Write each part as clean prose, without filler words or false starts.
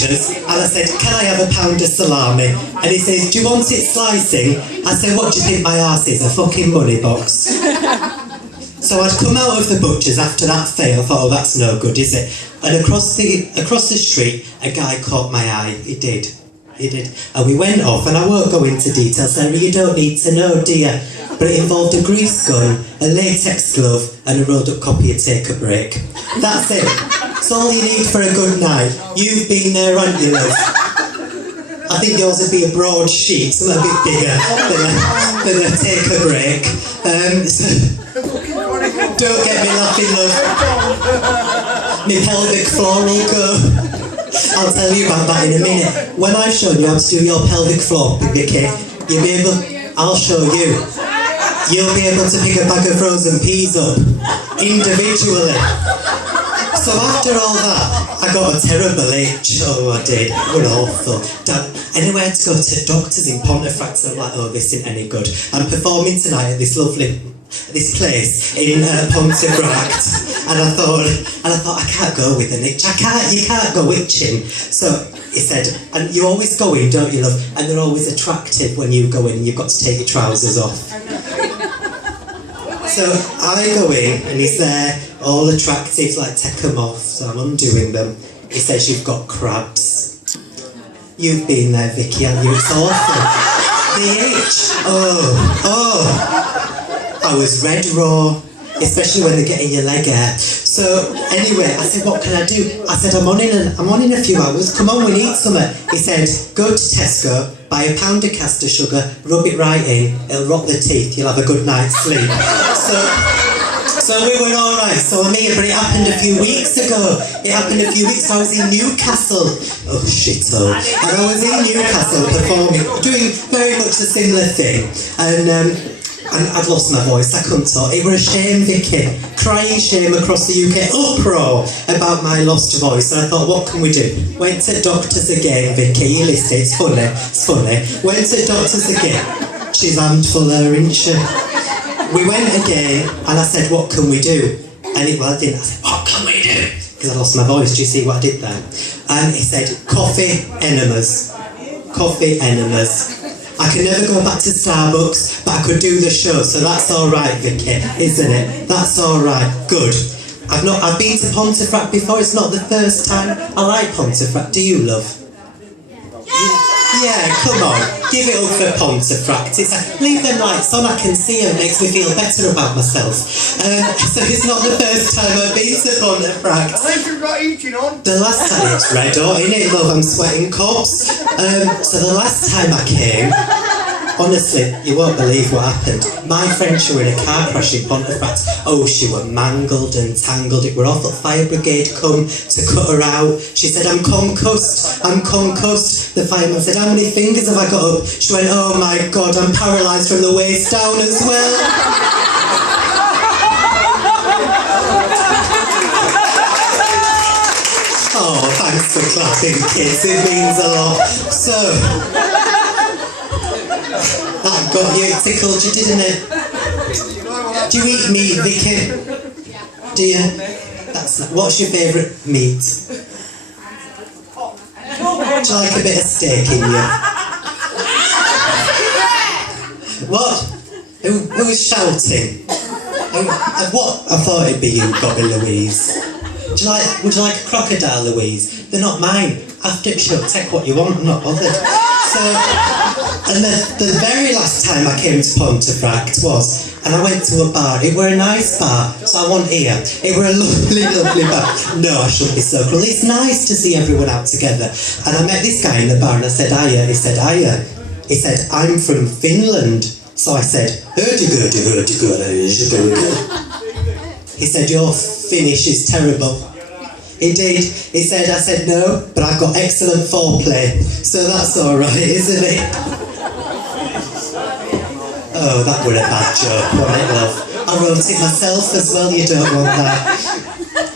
butcher's and I said, can I have a pound of salami? And he says, do you want it slicing? I said, what do you think my arse is, a fucking money box? So I'd come out of the butcher's after that fail, thought, oh, that's no good, is it? And across the street, a guy caught my eye. He did. And we went off, and I won't go into detail, Sarah, you don't need to know, dear. But it involved a grease gun, a latex glove, and a rolled-up copy of Take a Break. That's it. It's all you need for a good night. You've been there, haven't you, love? I think yours would be a broad sheet, something a bit bigger than a Take a Break. Don't get me laughing, love. My pelvic floor will go. I'll tell you about that in a minute. When I've shown you how to do your pelvic floor, Vicky, you'll be able. I'll show you. You'll be able to pick a bag of frozen peas up individually. So after all that, I got a terrible itch. Oh, I did. It was awful. Anyway, I had to go to doctors in Pontefract, so I'm like, oh, this isn't any good. I'm performing tonight at this place in Pontefract, and I thought I can't go with an itch. You can't go itching. So he said, and you always go in, don't you, love? And they're always attractive when you go in, and you've got to take your trousers off. So I go in, and he's there, all attractive, like, take them off. So I'm undoing them. He says, you've got crabs. You've been there, Vicky, haven't you? It's awful. The itch. Oh. I was red raw, especially when they're getting your leg out. So anyway, I said, what can I do? I said, I'm on in a few hours. Come on, we need something. He said, go to Tesco, buy a pound of caster sugar, rub it right in, it'll rot the teeth, you'll have a good night's sleep. So we were all right. So I'm here, but it happened a few weeks ago. I was in Newcastle. Oh, shit, oh. And I was in Newcastle performing, doing very much a similar thing. And I'd lost my voice, I couldn't talk. It was a shame, Vicky. Crying shame across the UK, uproar about my lost voice. And I thought, what can we do? Went to doctors again, Vicky. You listen, it's funny. Went to doctors again. She's handful her, isn't she? We went again, and I said, what can we do? And I didn't. I said, what can we do? Because I lost my voice. Do you see what I did there? And he said, coffee enemas. Coffee enemas. I can never go back to Starbucks, but I could do the show, so that's all right, Vicky, isn't it? That's all right. Good. I've been to Pontefract before. It's not the first time. I like Pontefract. Do you, love? Yeah, come on. Give it up for Pontefract. Leave them lights on, I can see them. Makes me feel better about myself. So it's not the first time I've been to Pontefract. I think you've got eating on. The last time, it's red hot, innit, love? I'm sweating cups. So the last time I came, honestly, you won't believe what happened. My friend, she were in a car crash in Pontefract. Oh, she were mangled and tangled. It were awful. Fire brigade come to cut her out. She said, I'm concussed. The fireman said, how many fingers have I got up? She went, oh my God, I'm paralysed from the waist down as well. Oh, thanks for clapping, kids. It means a lot. So, that got you, it tickled you, didn't it? Do you eat meat, Vicky? Do you? What's your favourite meat? Do you like a bit of steak in you? What? Who's shouting? What? I thought it'd be you, Bobby Louise. Would you like a crocodile, Louise? They're not mine. After the show, take what you want, I'm not bothered. So, and the very last time I came to Pontefract and I went to a bar. It were a nice bar, so I want here. It were a lovely, lovely bar. No, I shouldn't be so cruel. It's nice to see everyone out together. And I met this guy in the bar and I said, hiya. He said, hiya. He said, I'm from Finland. So I said, he said, your Finnish is terrible. He did. He said, I said, no, but I've got excellent foreplay. So that's all right, isn't it? Oh, that were a bad joke, wasn't it, love? I wrote it myself as well, you don't want that.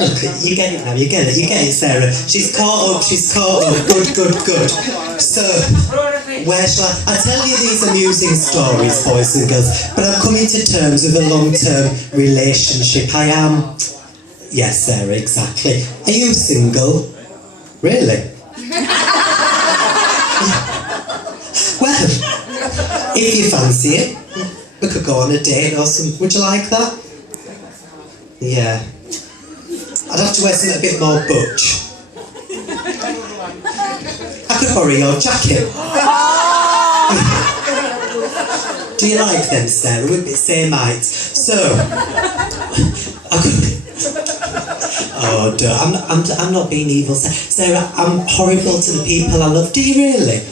Look, you get it now, you get it, Sarah. She's caught up. Good. So, where shall I tell you these amusing stories, boys and girls, but I'm coming to terms with a long-term relationship. I am. Yes, Sarah, exactly. Are you single? Really? if you fancy it, we could go on a date or something. Would you like that? Yeah. I'd have to wear something a bit more butch. I could borrow your jacket. Do you like them, Sarah? We're a bit same height. So, I could... Oh, I'm not being evil, Sarah. I'm horrible to the people I love. Do you really?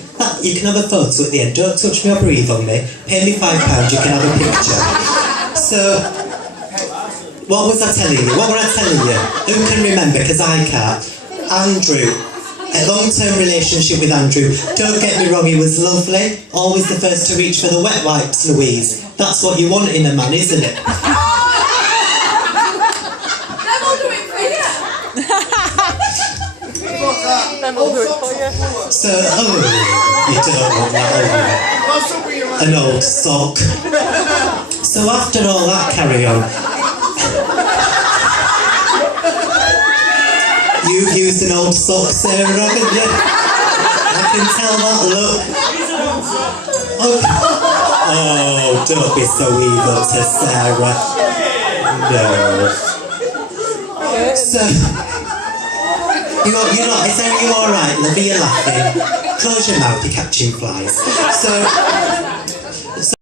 You can have a photo at the end. Don't touch me or breathe on me. Pay me £5. You can have a picture. So, what was I telling you? What were I telling you? Who can remember? Because I can't. Andrew. A long-term relationship with Andrew. Don't get me wrong, he was lovely. Always the first to reach for the wet wipes, Louise. That's what you want in a man, isn't it? So, you don't want that, an old sock. So after all that carry on, you've used an old sock, Sarah, haven't you? I can tell that look. Oh, don't be so evil to Sarah. No. So, you're alright, love, you're laughing. Close your mouth, you're catching flies. So,